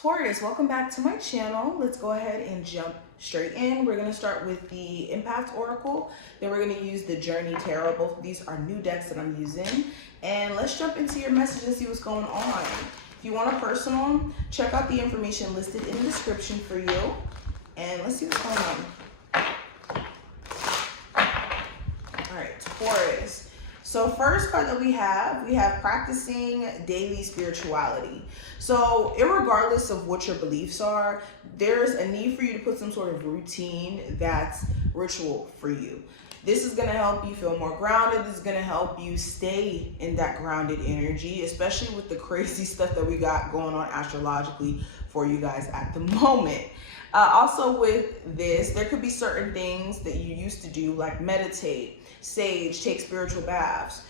Taurus, welcome back to my channel. Let's go ahead and jump straight in. We're going to start with the Empath Oracle. Then we're going to use the Journey Tarot. Both of these are new decks that I'm using. And let's jump into your message and see what's going on. If you want a personal, check out the information listed in the description for you. And let's see what's going on. All right, Taurus. So first card that we have practicing daily spirituality. So irregardless of what your beliefs are, there's a need for you to put some sort of routine that's ritual for you. This is going to help you feel more grounded. This is going to help you stay in that grounded energy, especially with the crazy stuff that we got going on astrologically for you guys at the moment. Also with this, there could be certain things that you used to do, like meditate, sage, take spiritual baths,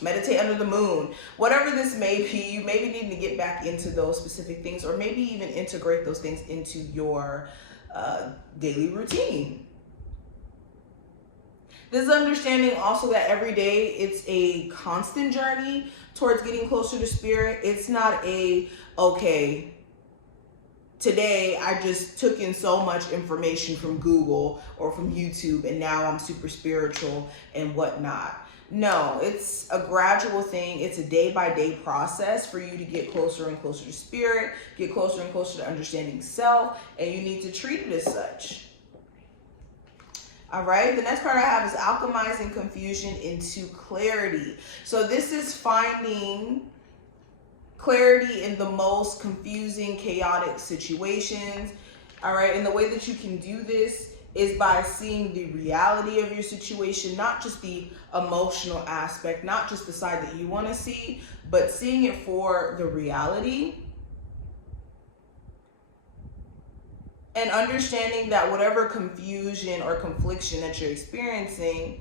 meditate under the moon. Whatever this may be, you maybe need to get back into those specific things, or maybe even integrate those things into your daily routine. This understanding also that every day it's a constant journey towards getting closer to spirit. It's not a, okay, today I just took in so much information from Google or from YouTube and now I'm super spiritual and whatnot. No, it's a gradual thing. It's a day-by-day process for you to get closer and closer to spirit, get closer and closer to understanding self, and you need to treat it as such. All right, the next card I have is alchemizing confusion into clarity. So this is finding clarity in the most confusing, chaotic situations. All right, and the way that you can do this is by seeing the reality of your situation, not just the emotional aspect, not just the side that you want to see, but seeing it for the reality. And understanding that whatever confusion or confliction that you're experiencing,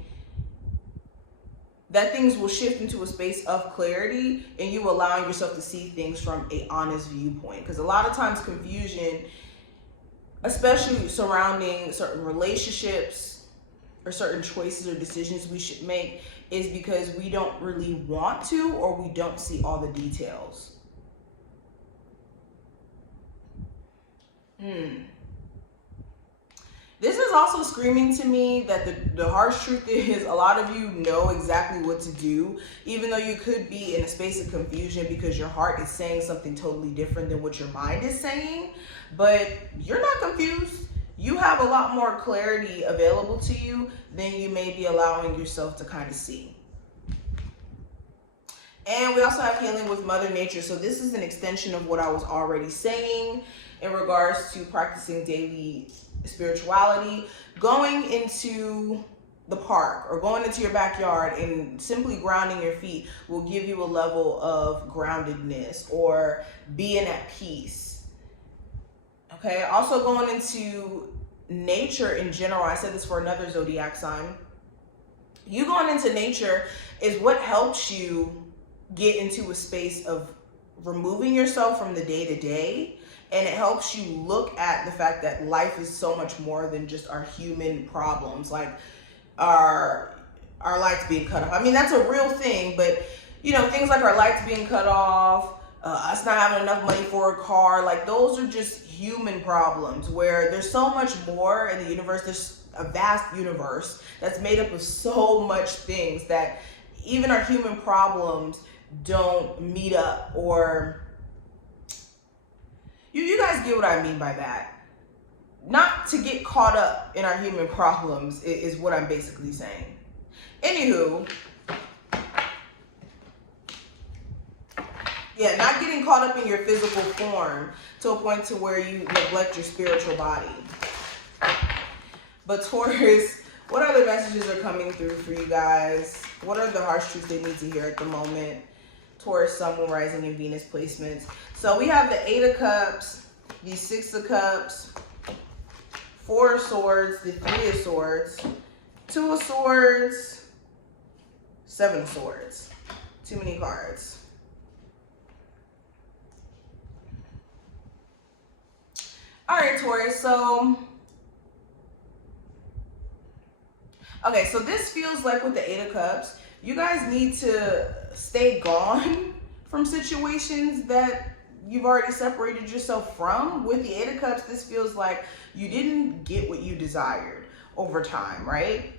that things will shift into a space of clarity and you allowing yourself to see things from an honest viewpoint. Because a lot of times confusion, especially surrounding certain relationships or certain choices or decisions we should make, is because we don't really want to, or we don't see all the details. This is also screaming to me that the harsh truth is a lot of you know exactly what to do, even though you could be in a space of confusion because your heart is saying something totally different than what your mind is saying. But you're not confused. You have a lot more clarity available to you than you may be allowing yourself to kind of see. And we also have healing with Mother Nature. So this is an extension of what I was already saying in regards to practicing daily spirituality. Going into the park or going into your backyard and simply grounding your feet will give you a level of groundedness or being at peace. Okay, also going into nature in general, I said this for another zodiac sign. You going into nature is what helps you get into a space of removing yourself from the day-to-day. And it helps you look at the fact that life is so much more than just our human problems, like our lights being cut off. I mean, that's a real thing, but you know, things like our lights being cut off, us not having enough money for a car, like those are just human problems where there's so much more in the universe. There's a vast universe that's made up of so much things that even our human problems don't meet up, or you guys get what I mean by that. Not to get caught up in our human problems is what I'm basically saying. Anywho, yeah, not getting caught up in your physical form to a point to where you neglect your spiritual body. But Taurus, what other messages are coming through for you guys? What are the harsh truths they need to hear at the moment? Taurus, Sun, Moon, Rising, and Venus placements. So we have the 8 of Cups, the 6 of Cups, 4 of Swords, the 3 of Swords, 2 of Swords, 7 of Swords. Too many cards. All right, Taurus, so okay, so this feels like with the 8 of Cups, you guys need to stay gone from situations that you've already separated yourself from. With the Eight of Cups, this feels like you didn't get what you desired over time, right?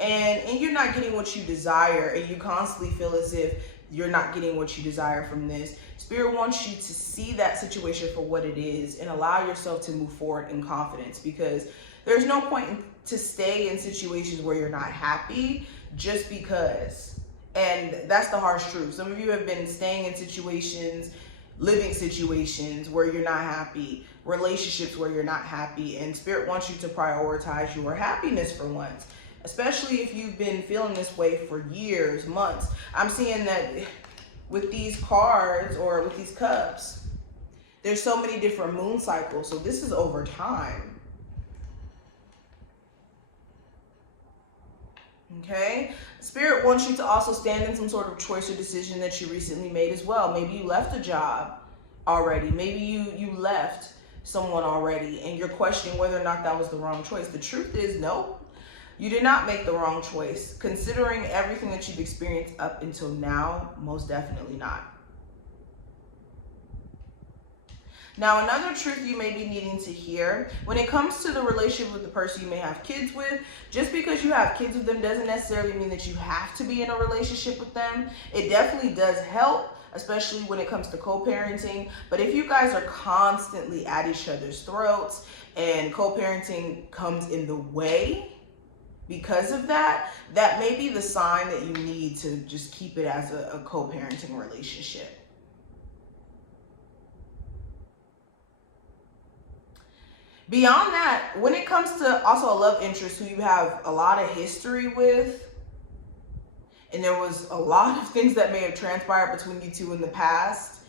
And you're not getting what you desire, and you constantly feel as if you're not getting what you desire from this. Spirit wants you to see that situation for what it is and allow yourself to move forward in confidence, because there's no point to stay in situations where you're not happy just because. And that's the harsh truth. Some of you have been staying in situations, living situations where you're not happy, relationships where you're not happy, and Spirit wants you to prioritize your happiness for once, especially if you've been feeling this way for years, months. I'm seeing that with these cards or with these cups, there's so many different moon cycles, so this is over time. Okay, Spirit wants you to also stand in some sort of choice or decision that you recently made as well. Maybe you left a job already. Maybe you left someone already and you're questioning whether or not that was the wrong choice. The truth is, no, you did not make the wrong choice. Considering everything that you've experienced up until now, most definitely not. Now, another truth you may be needing to hear, when it comes to the relationship with the person you may have kids with, just because you have kids with them doesn't necessarily mean that you have to be in a relationship with them. It definitely does help, especially when it comes to co-parenting. But if you guys are constantly at each other's throats and co-parenting comes in the way because of that, that may be the sign that you need to just keep it as a co-parenting relationship. Beyond that, when it comes to also a love interest who you have a lot of history with, and there was a lot of things that may have transpired between you two in the past,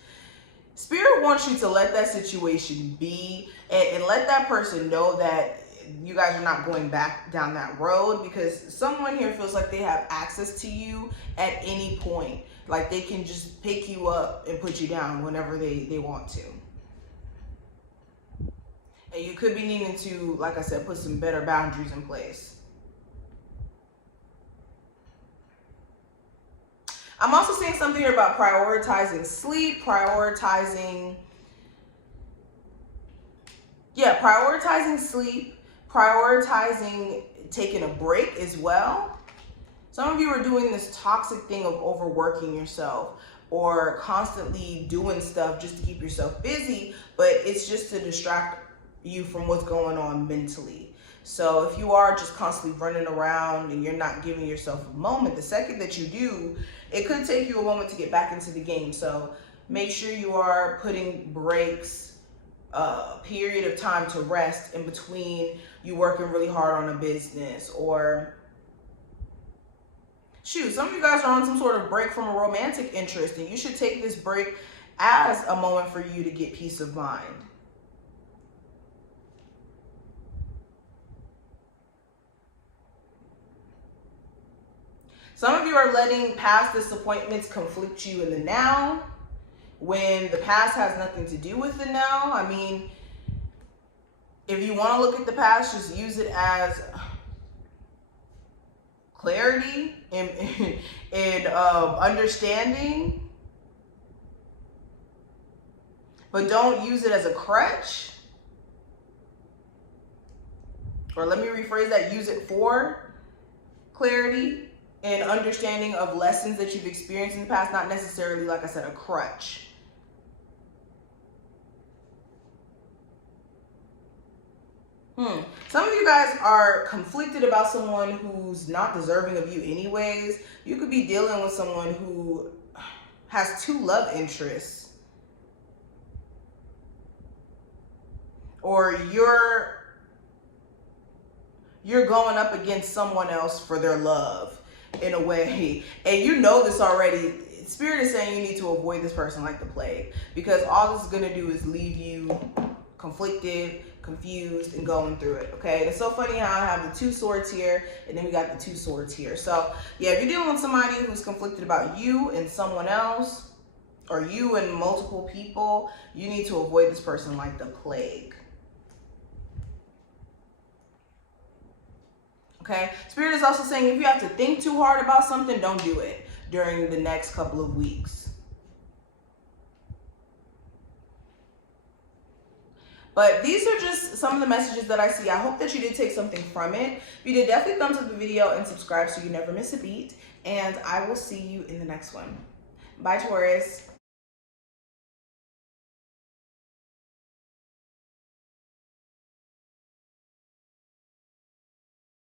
Spirit wants you to let that situation be and let that person know that you guys are not going back down that road, because someone here feels like they have access to you at any point. Like they can just pick you up and put you down whenever they want to. And you could be needing to, like I said, put some better boundaries in place. I'm also seeing something here about prioritizing sleep, prioritizing sleep, prioritizing taking a break as well. Some of you are doing this toxic thing of overworking yourself or constantly doing stuff just to keep yourself busy, but it's just to distract you from what's going on mentally. So if you are just constantly running around and you're not giving yourself a moment, the second that you do, it could take you a moment to get back into the game. So make sure you are putting breaks, a period of time to rest in between you working really hard on a business, or shoot, some of you guys are on some sort of break from a romantic interest, and you should take this break as a moment for you to get peace of mind. Some of you are letting past disappointments conflict you in the now, when the past has nothing to do with the now. I mean, if you want to look at the past, just use it as clarity and understanding, but don't use it as a crutch. Or let me rephrase that, use it for clarity and understanding of lessons that you've experienced in the past, not necessarily, like I said, a crutch. Some of you guys are conflicted about someone who's not deserving of you anyways. You could be dealing with someone who has two love interests. Or you're going up against someone else for their love in a way, and you know this already. Spirit is saying you need to avoid this person like the plague, because all this is going to do is leave you conflicted, confused, and going through it. Okay, it's so funny how I have the two swords here and then we got the two swords here. So yeah, if you're dealing with somebody who's conflicted about you and someone else, or you and multiple people, you need to avoid this person like the plague. Okay, Spirit is also saying if you have to think too hard about something, don't do it during the next couple of weeks. But these are just some of the messages that I see. I hope that you did take something from it. If you did, definitely thumbs up the video and subscribe so you never miss a beat. And I will see you in the next one. Bye, Taurus.